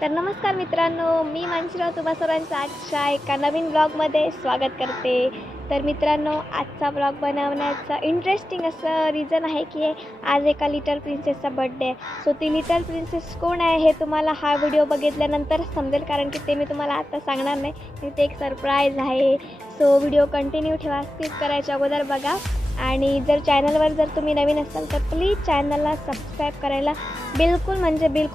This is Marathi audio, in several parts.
तर नमस्कार मित्रांनो, मी मंजुळा तुम्हा सर्वांचं आजच्या एका नवीन ब्लॉगमध्ये स्वागत करते। तर मित्रांनो, आजचा ब्लॉग बनवण्याचा इंटरेस्टिंग असं रिझन आहे की आज एका लिटल प्रिन्सेसचा बर्थडे आहे। सो ती लिटल प्रिन्सेस कोण आहे हे तुम्हाला हा व्हिडिओ बघितल्यानंतर समजेल, कारण की ते मी तुम्हाला आता सांगणार नाही, ते एक सरप्राईज आहे। सो व्हिडिओ कंटिन्यू ठेवा, स्किप करायच्या अगोदर बघा। आणि जर चॅनलवर जर तुम्ही नवीन असाल तर प्लीज चॅनलला सबस्क्राईब करायला बिलकुल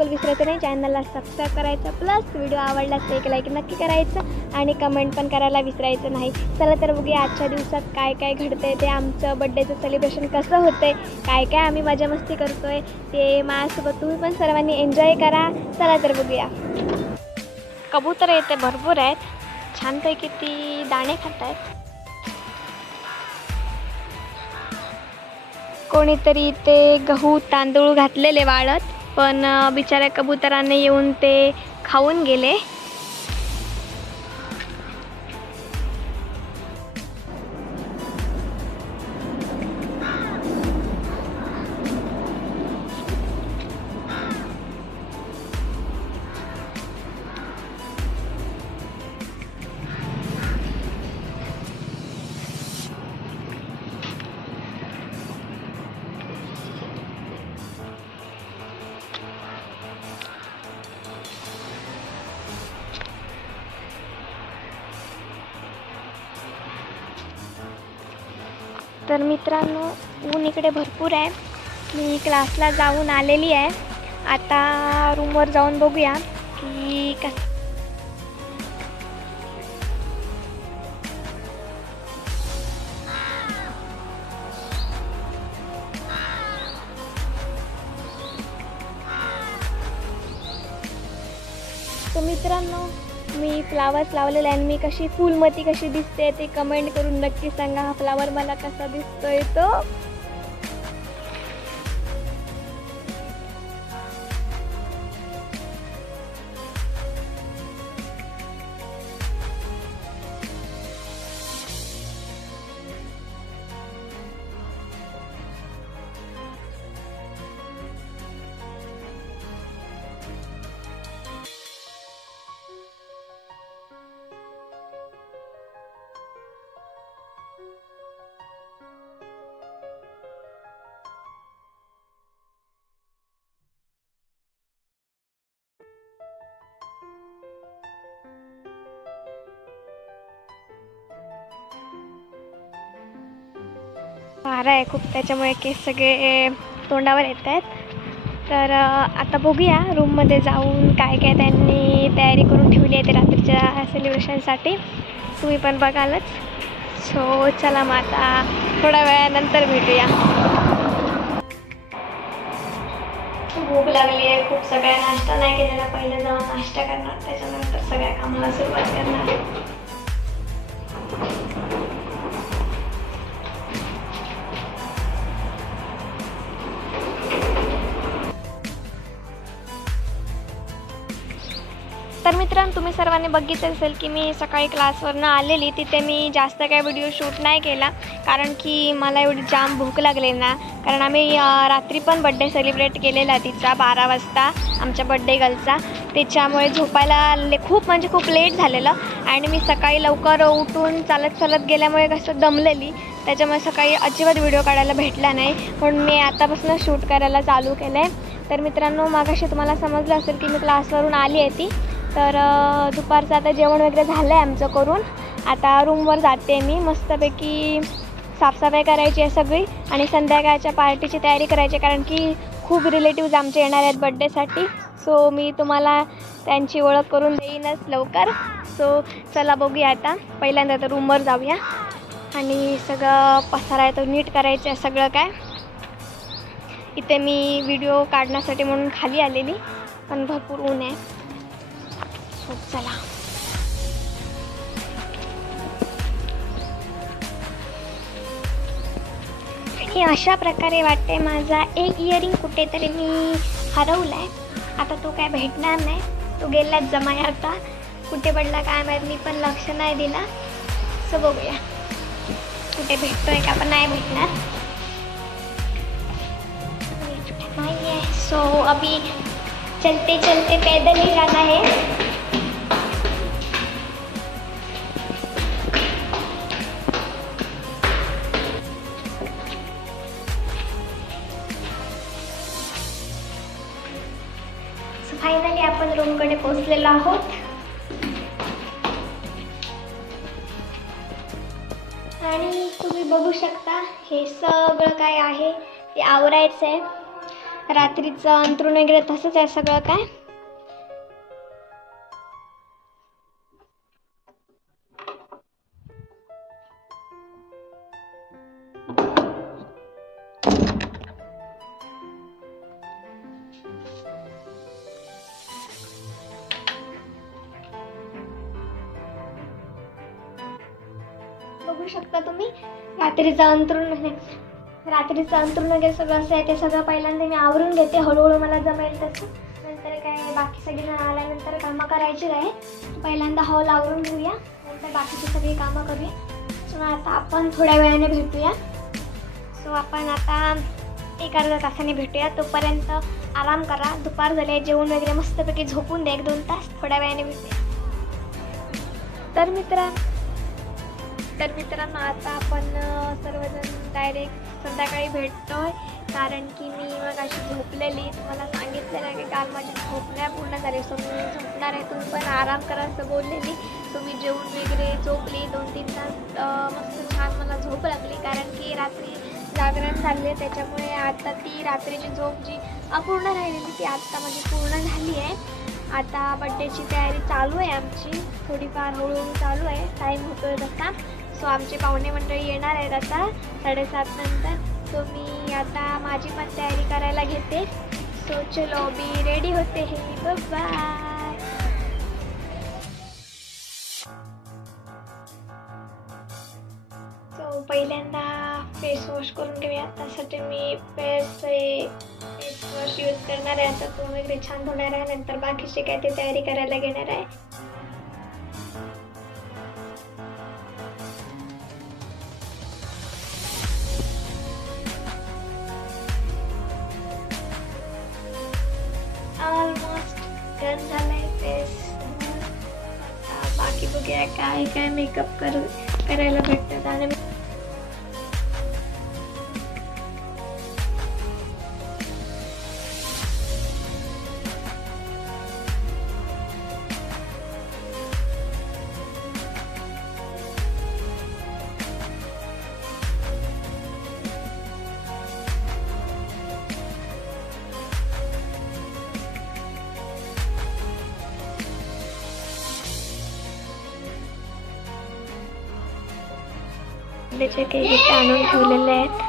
विसरायचं नाही। चॅनलला सबस्क्राईब करायचं, प्लस व्हिडिओ आवडल्यास एक लाईक नक्की करायचं आणि कमेंट पण करायला विसरायचं नाही। चला तर बघूया आजच्या दिवसात काय काय घडते ते, आमचं बड्डेचं सेलिब्रेशन कसं होतंय, काय काय आम्ही मजा मस्ती करतोय ते माझ्यासोबत तुम्ही पण सर्वांनी एन्जॉय करा। चला तर बघूया। कबूतर येते भरपूर आहेत, छानपैकी ती दाणे खात आहेत। कोणीतरी ते गहू तांदूळ घातलेले वाळत, पण बिचाऱ्या कबुतराने येऊन ते खाऊन गेले। तर मित्रांनो, ऊन इकडे भरपूर आहे। मी क्लासला जाऊन आलेली आहे, आता रूमवर जाऊन बघूया की तो मित्रांनो, मी फ्लावर्स लावलेले आणि मी कशी फुलमती कशी दिसते ते कमेंट करून नक्की सांगा। हा फ्लावर मला कसा दिसतोय तो। वारा आहे खूप, त्याच्यामुळे केस सगळे तोंडावर येत आहेत। तर आता बघूया रूममध्ये जाऊन काय काय त्यांनी तयारी करून ठेवली आहे ते रात्रीच्या सेलिब्रेशनसाठी, तुम्ही पण बघालच। सो चला मग आता थोड्या वेळानंतर भेटूया। भूक लागली आहे खूप, सगळ्या नाश्ता नाही केलेला, पहिले जाऊन नाश्ता करणार, त्याच्यानंतर सगळ्या कामाला सुरुवात करणार। तर मित्रांनो, तुम्ही सर्वांनी बघितलं असेल की मी सकाळी क्लासवरनं आलेली, तिथे मी जास्त काय व्हिडिओ शूट नाही केला, कारण की मला एवढी जाम भूक लागली ना। कारण आम्ही रात्री पण बड्डे सेलिब्रेट केलेला तिचा 12 वाजता, आमच्या बड्डे गर्लचा, त्याच्यामुळे झोपायला खूप लेट झालेलं। आणि मी सकाळी लवकर उठून चालत गेल्यामुळे कसं दमलेली, त्याच्यामुळे सकाळी अजिबात व्हिडिओ काढायला भेटला नाही, म्हणून मी आतापासून शूट करायला चालू केलं आहे। तर मित्रांनो, मागाशी तुम्हाला समजलं असेल की मी क्लासवरून आली आहे ती, तर दुपारचं आता जेवण वगैरे झालं आहे आमचं करून, आता रूमवर जाते मी। मस्तपैकी साफसफाई करायची आहे सगळी आणि संध्याकाळच्या पार्टीची तयारी करायची, कारण की खूप रिलेटिव्ज आमचे येणार आहेत बड्डेसाठी। सो मी तुम्हाला त्यांची ओळख करून देईनच लवकर। सो चला बघूया, आता पहिल्यांदा तर रूमवर जाऊया आणि सगळं पसारा आहे तो नीट करायचं आहे सगळं काय। इथे मी व्हिडिओ काढण्यासाठी म्हणून खाली आलेली, पण भरपूर ऊन आहे। चला आणि अशा प्रकारे वाटते माझा एक इयरिंग कुठेतरी मी हरवला आहे। आता तो काय भेटणार नाही, तो गेलाच जमाय, आता कुठे पडला काय माहीत, मी पण लक्ष नाही दिला। सो बघूया कुठे भेटतोय का, पण नाही भेटणार। नहीं है। सो अभी चलते चलते पैदल ही जाना है। फायनली आपण रूमकडे पोहोचलेलो आहोत आणि तुम्ही बघू शकता हे सगळं काय आहे ते आवरायचं आहे. रात्रीचं अंथरूण वगैरे तसंच आहे सगळं काय. बघू शकता तुम्ही रात्रीचं अंथरूण वगैरे सगळं असं आहे ते सगळं पहिल्यांदा मी आवरून घेते हळूहळू मला जमेल तसं. नंतर काय बाकी सगळी आल्यानंतर कामं करायची आहे. पहिल्यांदा हॉल आवरून घेऊया नंतर बाकीची सगळी कामं करूया. सो आता आपण थोड्या वेळाने भेटूया. सो आपण आता 1 अर्धा तासाने भेटूया. तोपर्यंत आराम करा. दुपार झाले जेवण वगैरे मस्तपैकी झोपून द्या 1-2 तास. थोड्या वेळाने भेटूया. तर मित्रांनो आता आपण सर्वजण डायरेक्ट संध्याकाळी भेटतोय. कारण की मी मग अशी झोपलेली तुम्हाला सांगितलेलं आहे की काल माझी झोप नाही पूर्ण झाली. सो मी झोपणार आहे तुम्ही पण आराम करा असं बोललेली. सो मी जेवून वगैरे झोपली 2-3 तास मस्त छान मला झोप लागली. कारण की रात्री जागरण झाले त्याच्यामुळे आता ती रात्रीची झोप जी अपूर्ण राहिलेली ती आत्ता माझी पूर्ण झाली आहे. आता बड्डेची तयारी चालू आहे आमची थोडीफार हळूहळू चालू आहे. टाईम होतोय तसा. सो आमचे पाहुणे मंडळी येणार आहेत आता 7:30 नंतर. सो मी आता माझी पण तयारी करायला घेते. सो चलो मी रेडी होते हे. बाय. सो पहिल्यांदा फेस वॉश करून घेऊया. त्यासाठी मी फेस वॉश यूज करणार आहे. आता तो वगैरे छान धुणार आहे. नंतर बाकीचे काय ते तयारी करायला घेणार आहे. ऑलमोस्ट डन झालंय फेस. बाकी बघूया काय मेकअप करायला भेटतात. आणि त्याचे काही गिफ्ट आणून ठेवलेले आहेत.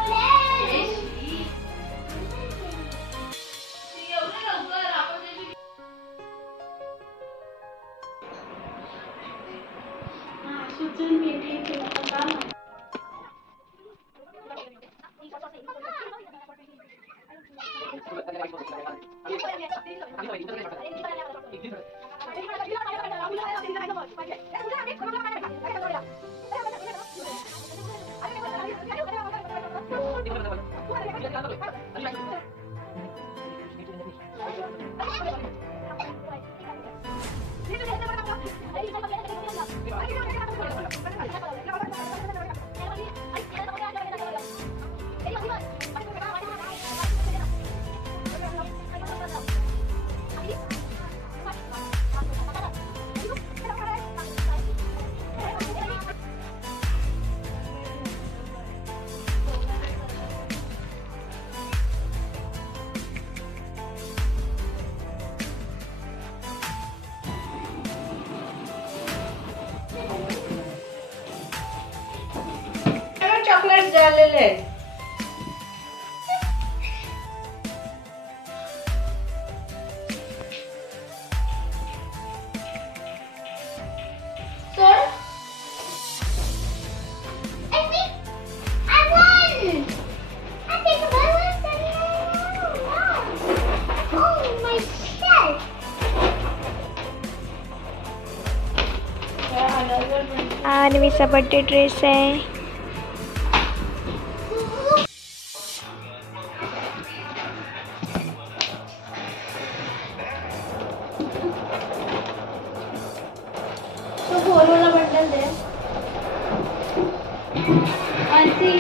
चॉकलेट झालेले आहेत. अन्वीचा बर्थडे ड्रेस आहे. कॅन्डल दे. आंटी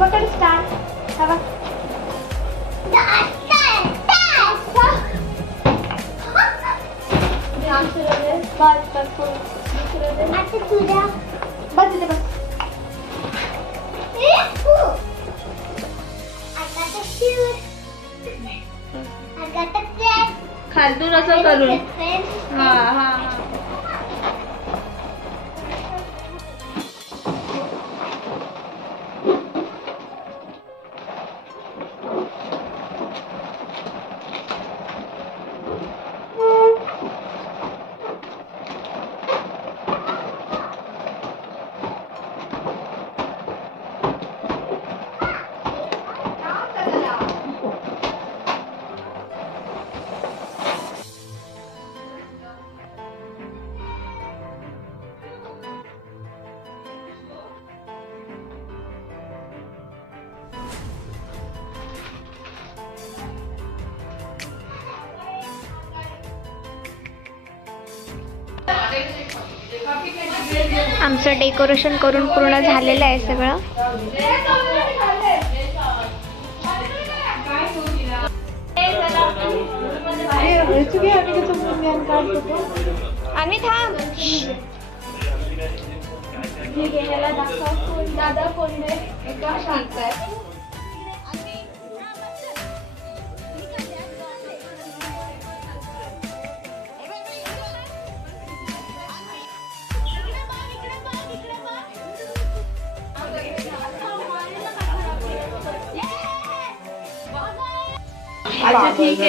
पकड स्टार. हवा बस इथे बस. खालतून असं करून. हा हा आमचं डेकोरेशन करून पूर्ण झालेलं आहे सगळं. आम्ही थांब. दादा कोण शांत आहे. अच्छा ठीक आहे.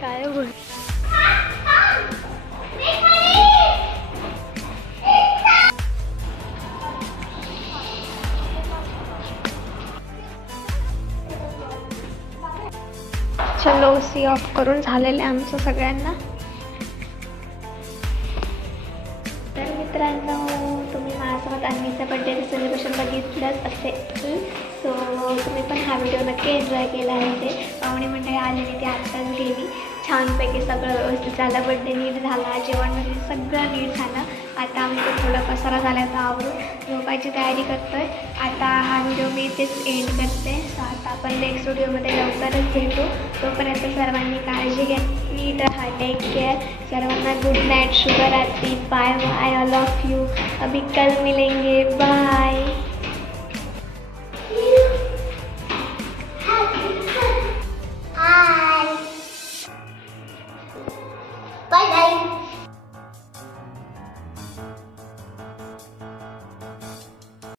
काय बोल. चलो सी ऑफ करून झालेलं आहे आमचं सगळ्यांना. तर मित्रांनो, तुम्ही माझ्यासोबत अन्वीचा बर्थडे सेलिब्रेशन बघितलंच असेल. सो तुम्ही पण हा व्हिडिओ नक्की एन्जॉय केला आहे. ते पाहुणे मंडळी आलेली ती आत्ताच गेली. छानपैकी सगळं व्यवस्थित झालं, बड्डे नीट झाला, जेवण वगैरे सगळं नीट झालं. आता आम्ही तो थोडा पसारा झाला तर आवरून झोपायची तयारी करतो आहे. आता हा व्हिडिओ मी इथेच एंड करते. सो आता आपण नेक्स्ट व्हिडिओमध्ये लवकरच भेटू. तोपर्यंत सर्वांनी काळजी घ्या, नीट राहा, टेक केअर. सर्वांना गुड नाईट, शुभरात्री, bye bye, all of you. अभी कल मिलेंगे, बाय.